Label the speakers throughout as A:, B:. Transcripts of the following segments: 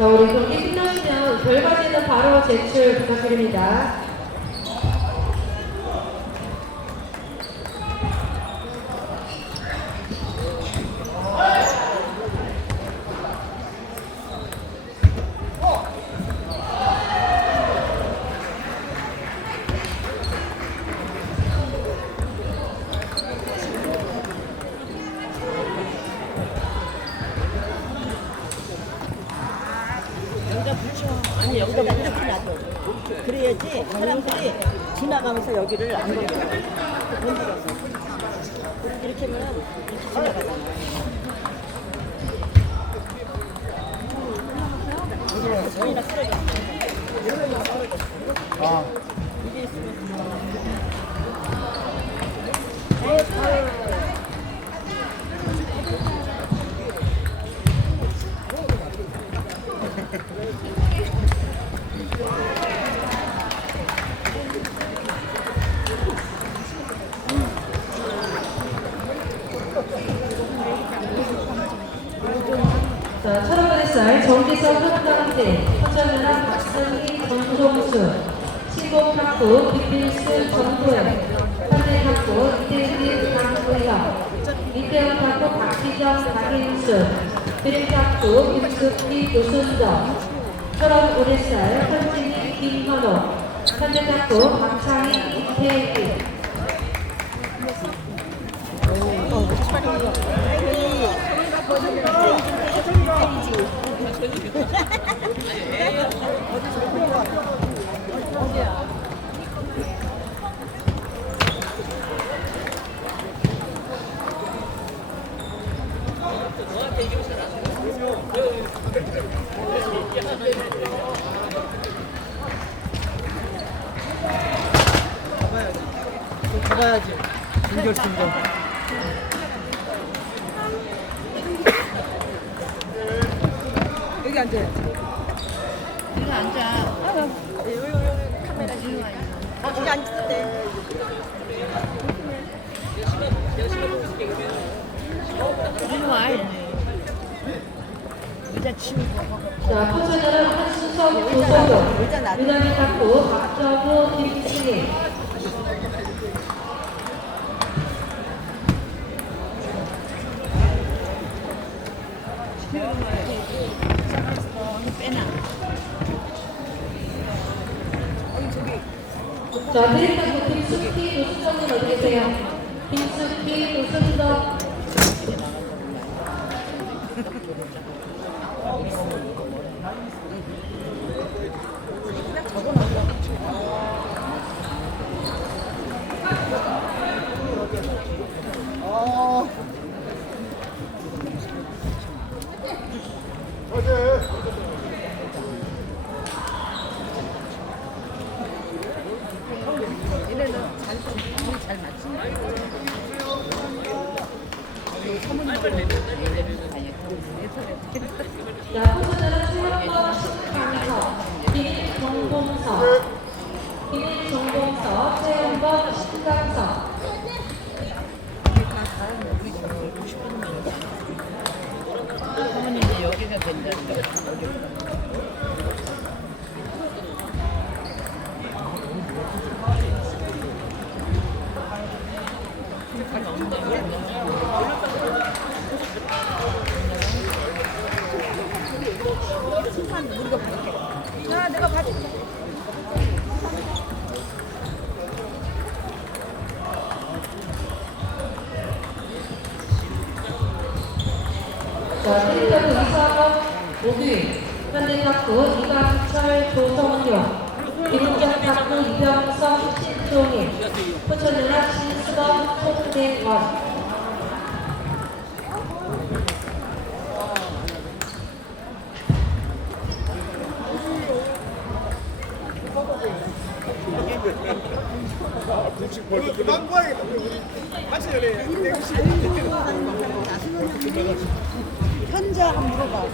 A: 자, 우리 경기 끝나시면 결과지는 바로 제출 부탁드립니다.
B: 여기다 붙여. 아니 여기다 이렇게 놔둬. 그래야지 사람들이 지나가면서 여기를 안 건드려. 건드려서. 이렇게 하면 이렇게 지나가잖아. 손이나 쓰러져.
C: 아,
A: 김숙희 노순정, 철원 오대쌀 현진희 김현호, 현대학부 박창희 이태기,
C: 잡아야 지. 준결승전.
B: 여기 앉아야지.
D: 이리 앉아.
B: 카메라 뒤로 와. 아, 여기 앉으면 돼.
D: 이리 와. 의자 치우고.
A: 자, 포천은 한수석 조성용, 유남이 탁구 박정우 김승희. 자, 드림탁구 김숙희 노수정님 어디 계세요? 김숙희 노수정
D: 何ですか?
B: 자,
A: 트리플 이사업 모기. 현대탁구 이강철 조성경 김은경 탁구 이병석 신종일 포천연합 신수범 송대원 벌써 그만 구하겠다.
B: 사실 내가 현자 한번 물어봐.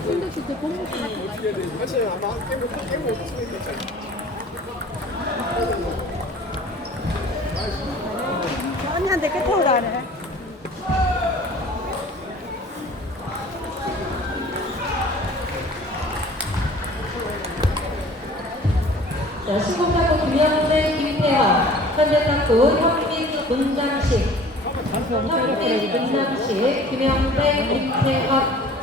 B: 언니한테 깨톡을 안 해.
A: 자, 시공탁구 김영대, 김태화, 현대탁구 현민, 문장식, 현민, 문장식, 김영대, 김태화.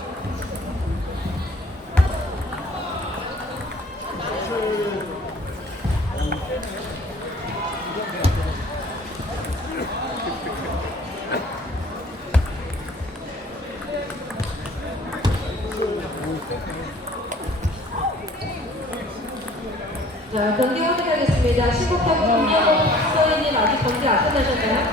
A: 자, 경기 확인하겠습니다. 시국탁구 김영호 서인님 아직 경기 안 끝나셨나요?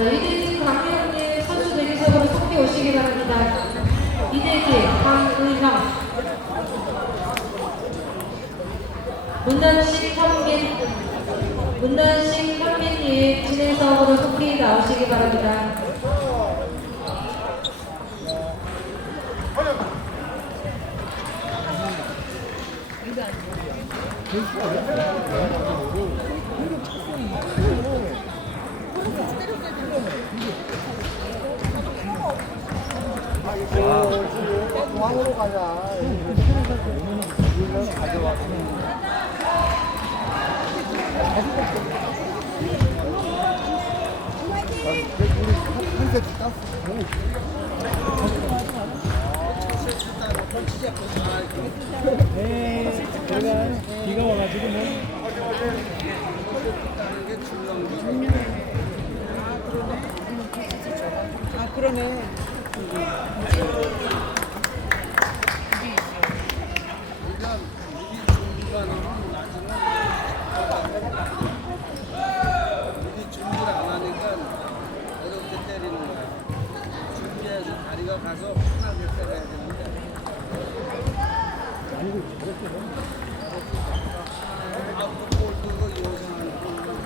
A: 자, 이대진 강민호님 선수 대기석으로 속히 오시기 바랍니다. 이대진, 강의형, 문난식 현민, 문난식 현민님 진행석으로 속히 나오시기 바랍니다.
C: 공항으로 가자 네, 그러다 비가
B: 아 그러네.
E: 가서 편하게 때려야 되는데. 아무튼
D: 여기서 괜찮아.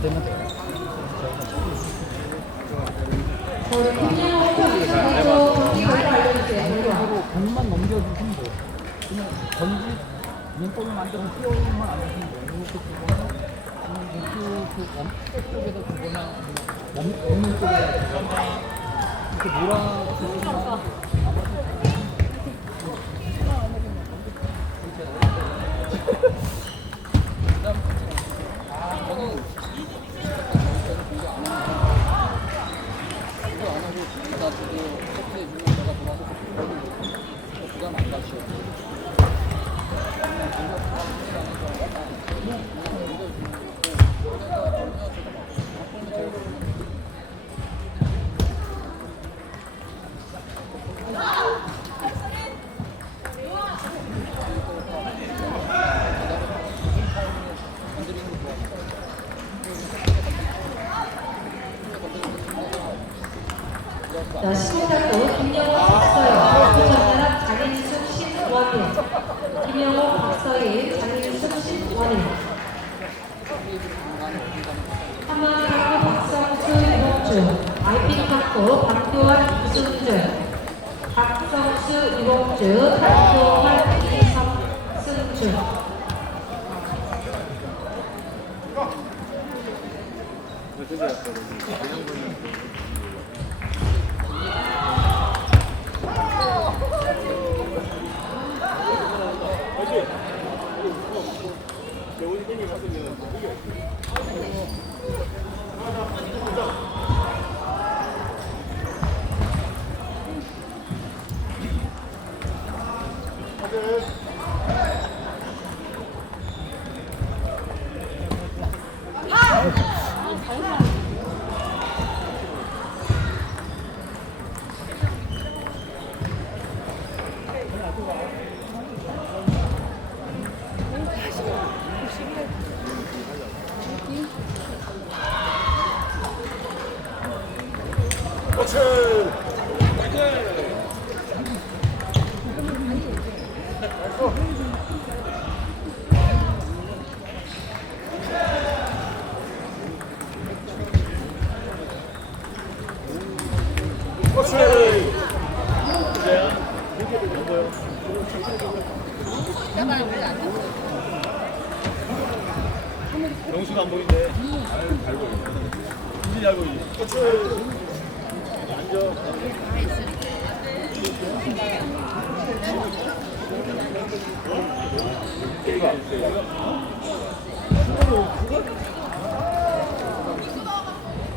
A: 되면 돼요.
C: 그대로 공만 넘겨주시면 돼요. 그냥 던지 눈법을 만들어 뛰어오면 안 되시면 돼요. 이렇게 두거나 쭉그 엄폐 쪽에서 두거나 없는 쪽에서 이렇게 몰아 주시면
A: 자, 15탁구 김영호 박서일, 부천나라 장인숙 신원일. 김영호 박서일, 장인숙 신원일. 한마탁구 박성수 이봉주, 아이핀 탁구 박도환 이승준. 박성수 이봉주, 박도환 이성승 준.
C: 영수가 안 보이는데. 잘 보여. 이제 잘 보이지.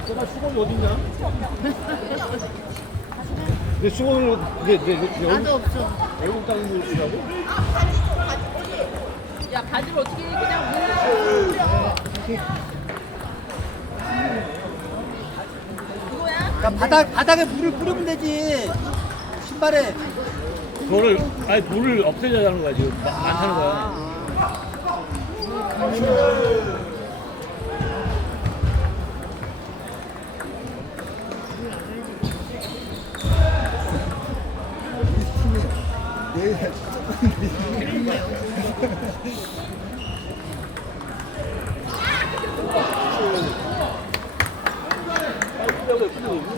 C: 내가 수건이 어딨냐? 내 수건을 내, 내, 내,
D: 나도 없어.
C: 외국 땅에 있으라고?
D: 야 바지를 어떻게 그냥 물로
F: 야, 바닥, 바닥에 물을 뿌리면 되지. 신발에.
C: 그거를 아니 물을 없애자는 거야 지금 마- 많다는 거야.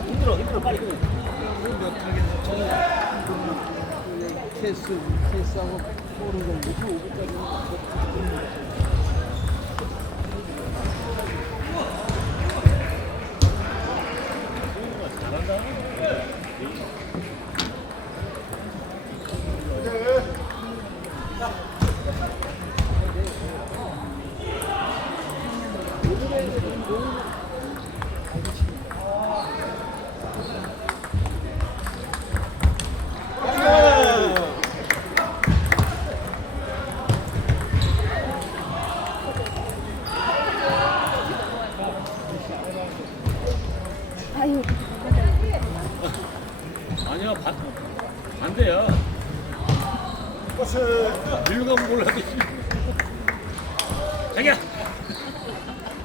C: 힘들어 힘들어 빨리 끝내.
E: 캐스, 캐스하고 보는 거 무슨 5분까지는
C: 아니야 반 반대야. 일로 가면 몰라도 자기야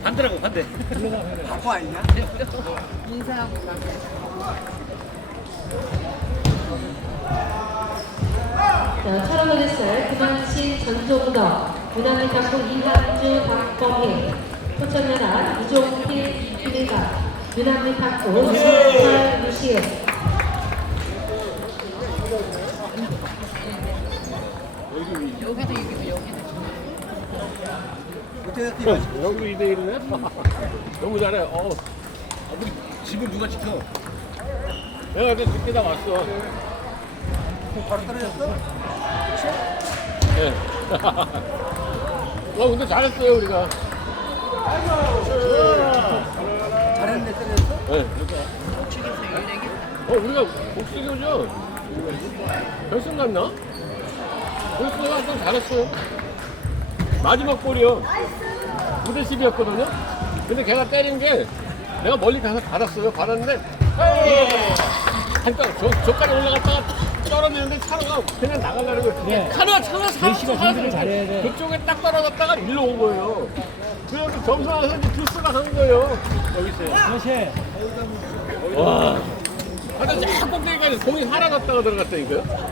C: 반대라고 반대.
F: 바보 아니냐?
D: 인사하고 가.
A: 자, 철학의 살 김한신 전조무더 문화미탁구 이한주 박범희 포천나라 이종필 이필가 유남미 탁구, 잘 유시오.
D: 여기도 이기고 여기도.
G: 여기도 2대 1이네? 너무 잘해. 어.
E: 집을 누가 지켜?
G: 내가 그때 늦게 다 왔어.
F: 바로 떨어졌어?
G: 예. 어, 근데 잘했어요, 우리가.
F: 잘했는데 떨어졌어?
G: 예.
D: 우측에서 유력이.
G: 어, 우리가 복수교죠? 결승 갔나? 결승 한번 잘했어요. 마지막 볼이요. 9대 10이었거든요? 근데 걔가 때린 게 내가 멀리 가서 받았어요. 받았는데, 잠깐, 저, 저까지 올라갔다가 떨어지는데 차로가 그냥 나가려는 거예요.
C: 네.
G: 차로가, 차로가 사,
C: 제시가 준비를 잘해야 돼.
G: 그쪽에 딱 떨어졌다가 일로 온 거예요. 그래서 점수 나서 이제 듀스가 간 거예요. 여기 있어요. 와. 하여튼 쫙 꼭대기까지 공이 살아갔다가 들어갔다니까요.